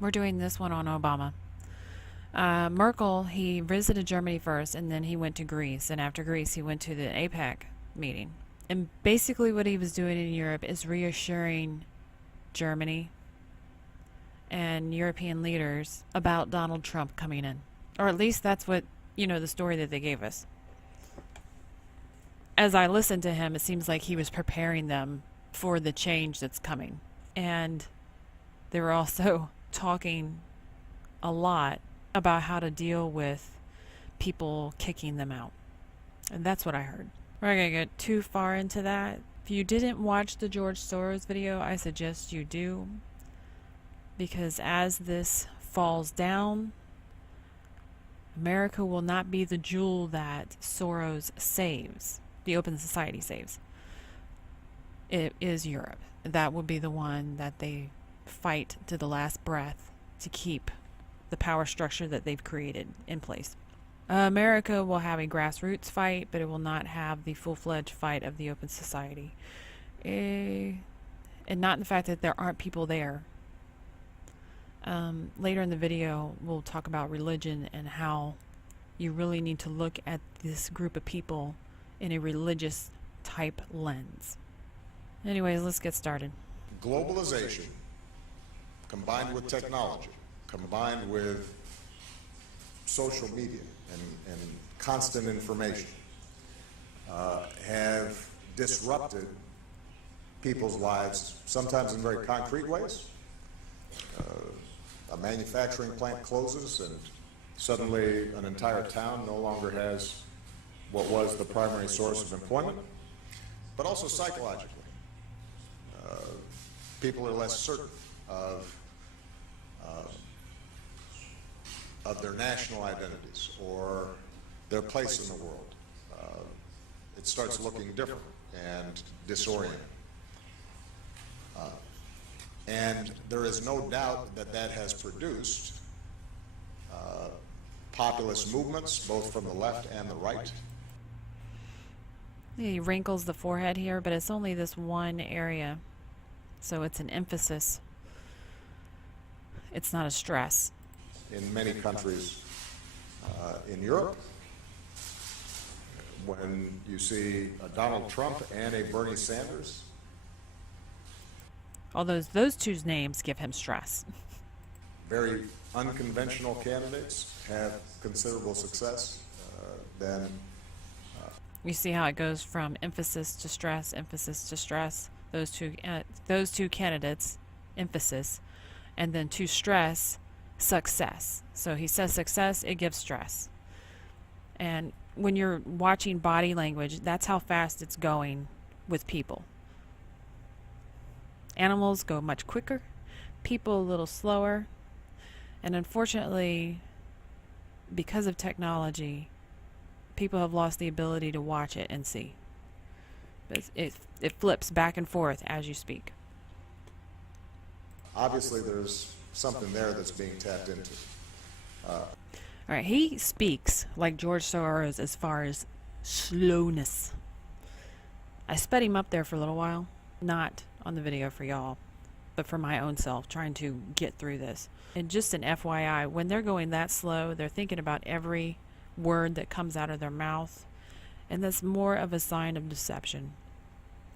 We're doing this one on Obama. Merkel, he visited Germany first, and then he went to Greece. And after Greece, he went to the APEC meeting. And basically what he was doing in Europe is reassuring Germany and European leaders about Donald Trump coming in. Or at least that's what, the story that they gave us. As I listened to him, it seems like he was preparing them for the change that's coming. And they were also talking a lot about how to deal with people kicking them out. And that's what I heard. We're not going to get too far into that. If you didn't watch the George Soros video, I suggest you do. Because as this falls down, America will not be the jewel that Soros saves, the Open Society saves. It is Europe. That will be the one that they fight to the last breath to keep the power structure that they've created in place. America will have a grassroots fight, but it will not have the full-fledged fight of the Open Society. And not in the fact that there aren't people there. Later in the video, we'll talk about religion and how you really need to look at this group of people in a religious type lens. Anyways, let's get started. Globalization, combined with technology, combined with social media and constant information, have disrupted people's lives, sometimes in very concrete ways. A manufacturing plant closes and suddenly an entire town no longer has what was the primary source of employment, but also psychologically. People are less certain of their national identities or their place in the world. It starts looking different and disorienting. And there is no doubt that that has produced populist movements, both from the left and the right. He wrinkles the forehead here, but it's only this one area. So it's an emphasis. It's not a stress. In many countries in Europe, when you see a Donald Trump and a Bernie Sanders. Although those two names give him stress. Very unconventional candidates have considerable success. You see how it goes from emphasis to stress, emphasis to stress. Those two candidates, emphasis, and then to stress, success. So he says success, it gives stress. And when you're watching body language, that's how fast it's going with people. Animals go much quicker, people a little slower. And unfortunately, because of technology, people have lost the ability to watch it and see. But it flips back and forth as you speak. Obviously, there's something there that's being tapped into. All right, he speaks like George Soros as far as slowness. I sped him up there for a little while, not on the video for y'all, but for my own self, trying to get through this. And just an FYI, when they're going that slow, they're thinking about every word that comes out of their mouth, and that's more of a sign of deception,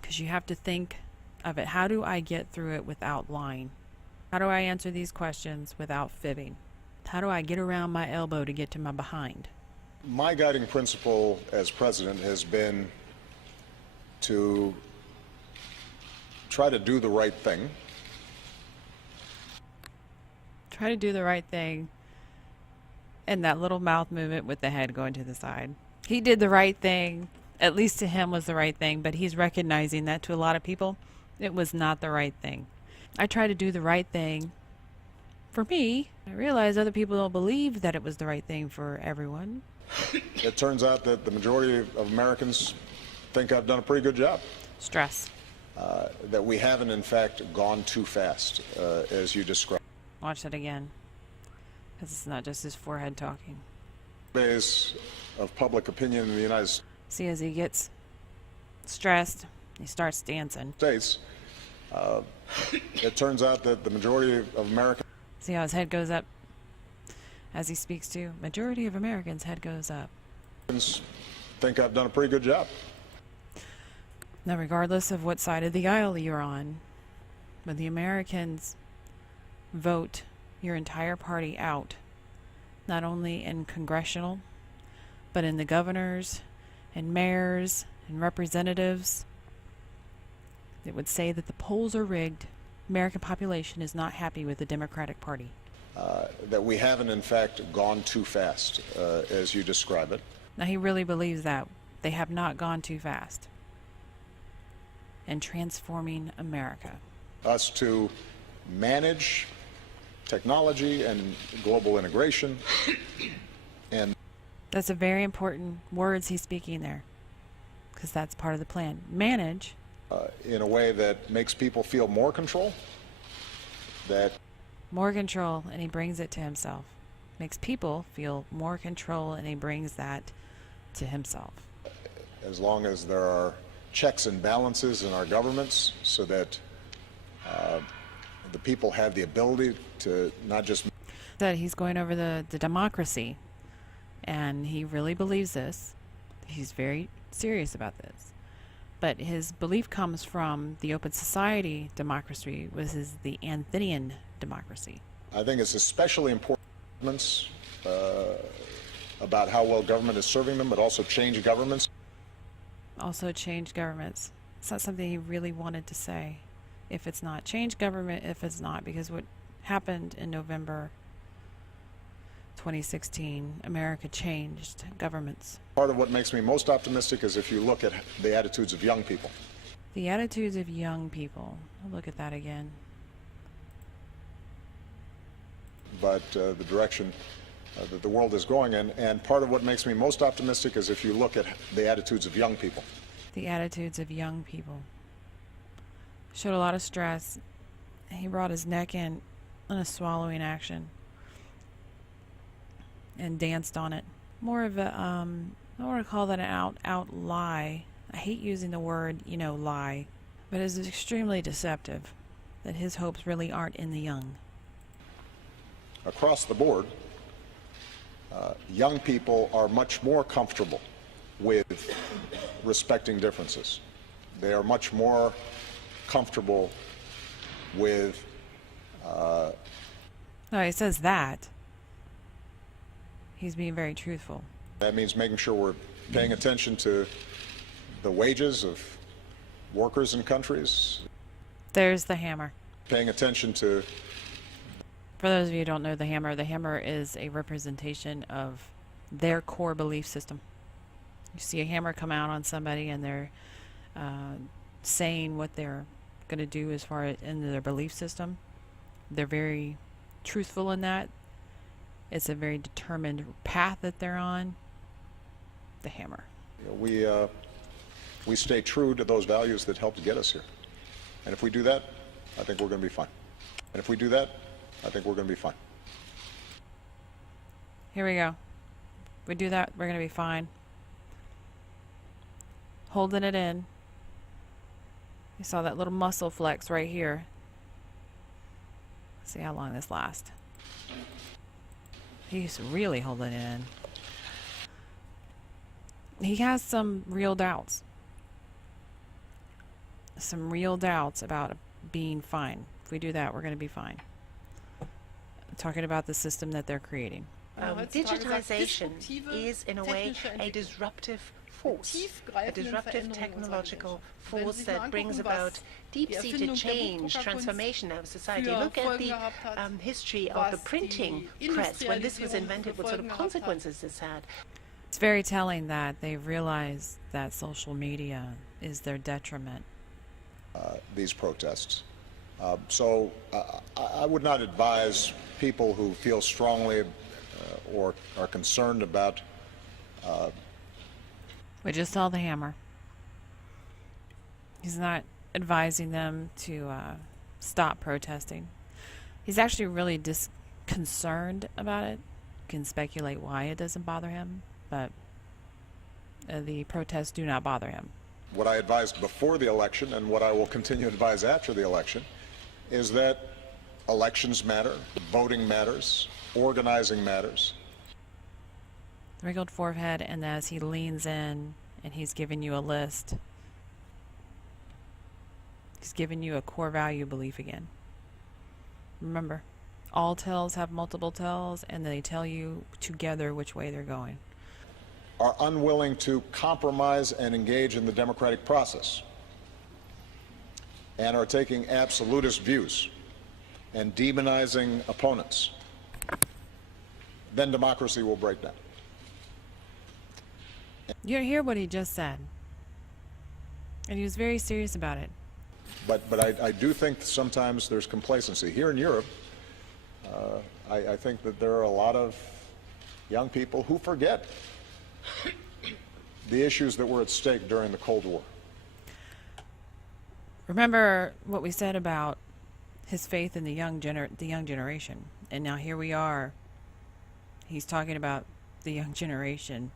because you have to think of it. How do I get through it without lying? How do I answer these questions without fibbing? How do I get around my elbow to get to my behind? My guiding principle as president has been to try to do the right thing. Try to do the right thing. And that little mouth movement with the head going to the side. He did the right thing. At least to him was the right thing, but he's recognizing that to a lot of people, it was not the right thing. I try to do the right thing for me. I realize other people don't believe that it was the right thing for everyone. It turns out that the majority of Americans think I've done a pretty good job. Stress. That we haven't, in fact, gone too fast, as you described. Watch that again, because it's not just his forehead talking. Days of public opinion in the United See, as he gets stressed, he starts dancing. States, it turns out that the majority of Americans. See how his head goes up as he speaks to majority of Americans' head goes up. Think I've done a pretty good job. Now, regardless of what side of the aisle you're on, when the Americans vote your entire party out, not only in congressional, but in the governors and mayors and representatives, it would say that the polls are rigged. American population is not happy with the Democratic Party. That we haven't, in fact, gone too fast, as you describe it. Now, he really believes that they have not gone too fast in transforming America. Us to manage technology and global integration, and That's a very important words he's speaking there, because that's part of the plan. Manage in a way that makes people feel more control, that more control, and he brings it to himself. Makes people feel more control, and he brings that to himself. as long as there are checks and balances in our governments so that the people have the ability to not just... That he's going over the democracy, and he really believes this. He's very serious about this. But his belief comes from the open society democracy, which is the Athenian democracy. I think it's especially important about how well government is serving them, but also change governments. Also change governments. It's not something he really wanted to say. If it's not, change government if it's not, because what happened in November 2016, America changed governments. Part of what makes me most optimistic is if you look at the attitudes of young people. The attitudes of young people. I'll look at that again. But the direction that the world is going in, and part of what makes me most optimistic is if you look at the attitudes of young people. The attitudes of young people. Showed a lot of stress. He brought his neck in a swallowing action and danced on it. More of a, I don't want to call that an out lie. I hate using the word, lie, but it's extremely deceptive that his hopes really aren't in the young. Across the board, young people are much more comfortable with respecting differences. They are much more comfortable with... No, he says that. He's being very truthful. That means making sure we're paying attention to the wages of workers in countries. There's the hammer. Paying attention to... For those of you who don't know the hammer is a representation of their core belief system. You see a hammer come out on somebody and they're saying what they're going to do as far as in their belief system. They're very truthful in that. It's a very determined path that they're on. The hammer. We stay true to those values that helped get us here. And if we do that, I think we're going to be fine. And if we do that, I think we're going to be fine. Here we go. If we do that, we're going to be fine. Holding it in. You saw that little muscle flex right here. Let's see how long this lasts. He's really holding it in. He has some real doubts. Some real doubts about being fine. If we do that, we're going to be fine. Talking about the system that they're creating. Digitization is, in a way, a disruptive force, a disruptive technological force that brings about deep-seated change, transformation of society. Look at the history of the printing press. When this was invented, what sort of consequences this had. It's very telling that they realize that social media is their detriment. These protests. So I would not advise people who feel strongly or are concerned about... We just saw the hammer. He's not advising them to stop protesting. He's actually really concerned about it. You can speculate why it doesn't bother him, but the protests do not bother him. What I advised before the election and what I will continue to advise after the election is that elections matter, voting matters, organizing matters. Wrinkled forehead, and as he leans in and he's giving you a list, he's giving you a core value belief again. Remember, all tells have multiple tells, and they tell you together which way they're going. Are unwilling to compromise and engage in the democratic process, and are taking absolutist views and demonizing opponents, then democracy will break down. You hear what he just said, and he was very serious about it. But I do think sometimes there's complacency. Here in Europe, I think that there are a lot of young people who forget the issues that were at stake during the Cold War. Remember what we said about his faith in the young generation, and now here we are. He's talking about the young generation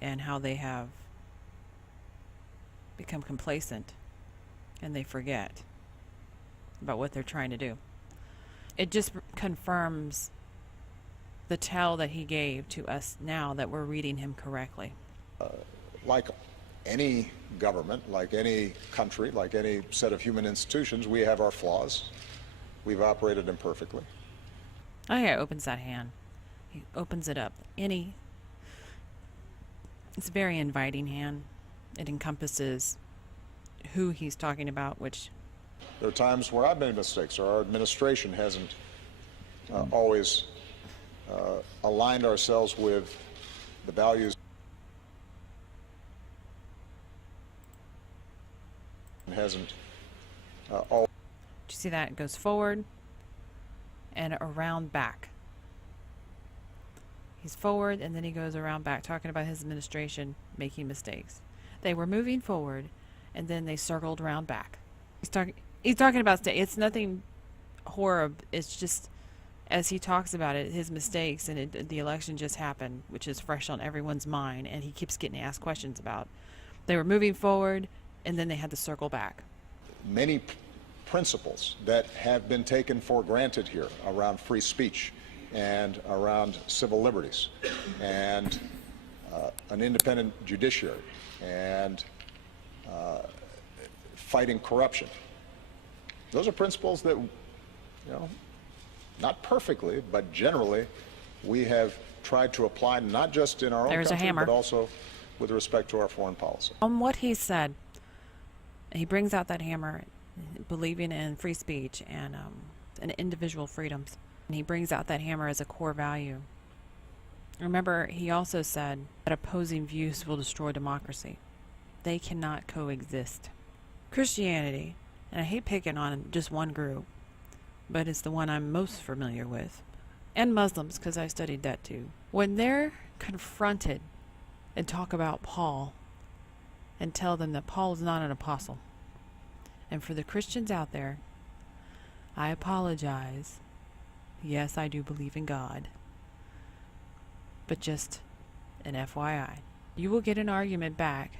and how they have become complacent and they forget about what they're trying to do. It just confirms the tell that he gave to us now that we're reading him correctly. Like any government, like any country, like any set of human institutions, we have our flaws. We've operated imperfectly. Oh yeah, opens that hand. He opens it up. It's a very inviting hand. It encompasses who he's talking about, which... There are times where I've made mistakes, or our administration hasn't always aligned ourselves with the values and hasn't always... Do you see that? It goes forward and around back. He's forward and then he goes around back, talking about his administration making mistakes. They were moving forward and then they circled around back. He's talking about it's nothing horrible. It's just as he talks about it, his mistakes, and the election just happened, which is fresh on everyone's mind, and he keeps getting asked questions about. They were moving forward and then they had to circle back. Many principles that have been taken for granted here around free speech and around civil liberties and an independent judiciary and fighting corruption. Those are principles that, not perfectly, but generally we have tried to apply not just in our own country, but also with respect to our foreign policy. On what he said, he brings out that hammer, believing in free speech and individual freedoms. And he brings out that hammer as a core value. Remember, he also said that opposing views will destroy democracy. They cannot coexist. Christianity, and I hate picking on just one group, but it's the one I'm most familiar with, and Muslims, because I studied that too. When they're confronted and talk about Paul and tell them that Paul is not an apostle, and for the Christians out there, I apologize. Yes, I do believe in God, but just an FYI. You will get an argument back.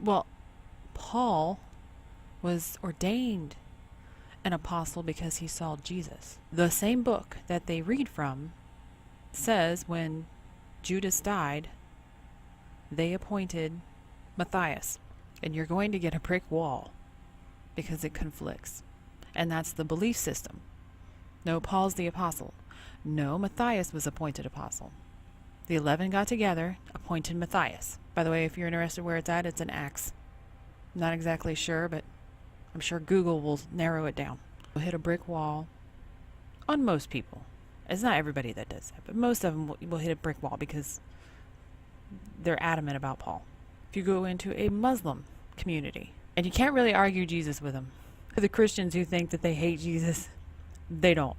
Well, Paul was ordained an apostle because he saw Jesus. The same book that they read from says when Judas died, they appointed Matthias. And you're going to get a brick wall because it conflicts. And that's the belief system. No, Paul's the apostle. No, Matthias was appointed apostle. The 11 got together, appointed Matthias. By the way, if you're interested where it's at, it's in Acts. I'm not exactly sure, but I'm sure Google will narrow it down. We'll hit a brick wall on most people. It's not everybody that does that, but most of them will hit a brick wall because they're adamant about Paul. If you go into a Muslim community, and you can't really argue Jesus with them. For the Christians who think that they hate Jesus, they don't.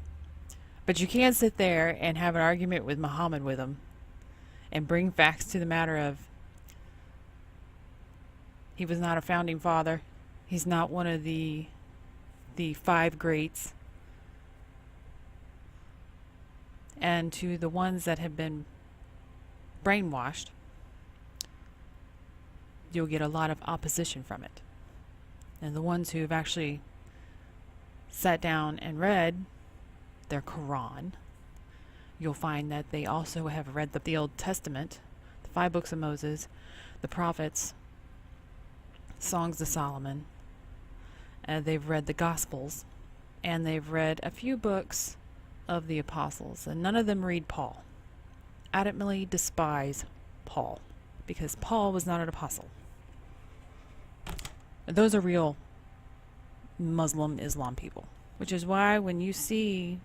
But you can sit there and have an argument with Muhammad with them and bring facts to the matter of he was not a founding father. He's not one of the five greats. And to the ones that have been brainwashed, you'll get a lot of opposition from it. And the ones who've actually sat down and read their Quran, you'll find that they also have read the Old Testament, the 5 books of Moses, the prophets, Songs of Solomon. They've read the Gospels, and they've read a few books of the apostles, and none of them read Paul. Adamantly despise Paul, because Paul was not an apostle. Those are real Muslim Islam people, which is why when you see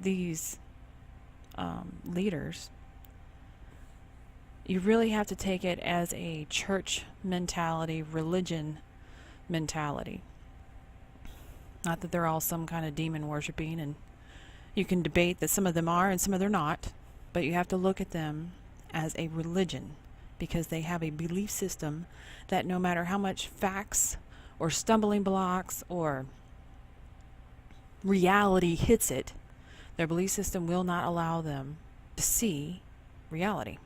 these leaders, you really have to take it as a church mentality, religion mentality. Not that they're all some kind of demon worshiping, and you can debate that some of them are and some of them are not, but you have to look at them as a religion, because they have a belief system that no matter how much facts or stumbling blocks or reality hits it, their belief system will not allow them to see reality.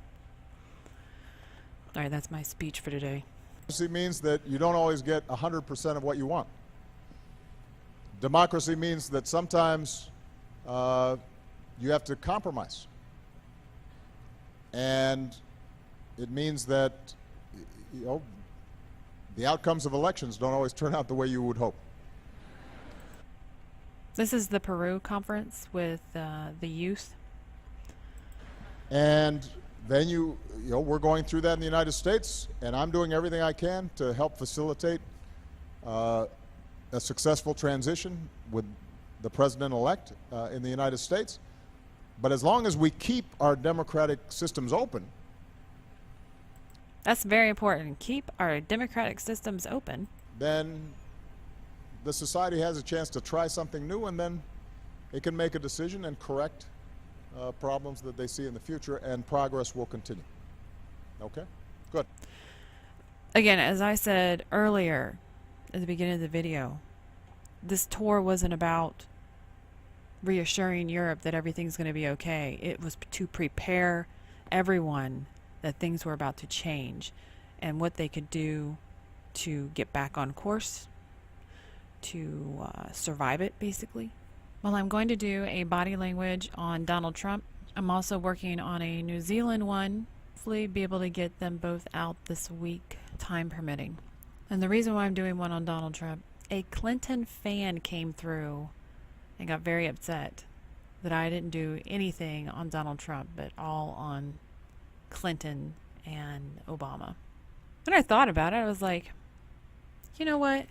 All right, that's my speech for today. Democracy means that you don't always get 100% of what you want. Democracy means that sometimes you have to compromise. And it means that, you know, the outcomes of elections don't always turn out the way you would hope. This is the Peru conference with the youth. And then you know, we're going through that in the United States, and I'm doing everything I can to help facilitate a successful transition with the president-elect in the United States. But as long as we keep our democratic systems open, that's very important. Keep our democratic systems open. Then the society has a chance to try something new, and then it can make a decision and correct problems that they see in the future, and progress will continue. Okay? Good. Again, as I said earlier at the beginning of the video, this tour wasn't about reassuring Europe that everything's going to be okay. It was to prepare everyone that things were about to change and what they could do to get back on course, to survive it, basically. Well, I'm going to do a body language on Donald Trump. I'm also working on a New Zealand one. Hopefully be able to get them both out this week, time permitting. And the reason why I'm doing one on Donald Trump, a Clinton fan came through and got very upset that I didn't do anything on Donald Trump, but all on Clinton and Obama. When I thought about it, I was like, you know what?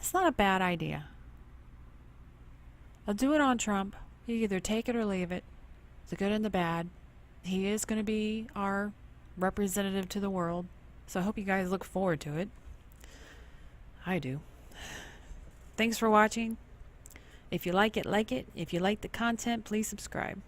It's not a bad idea. I'll do it on Trump. You either take it or leave it. The good and the bad. He is going to be our representative to the world. So I hope you guys look forward to it. I do. Thanks for watching. If you like it, like it. If you like the content, please subscribe.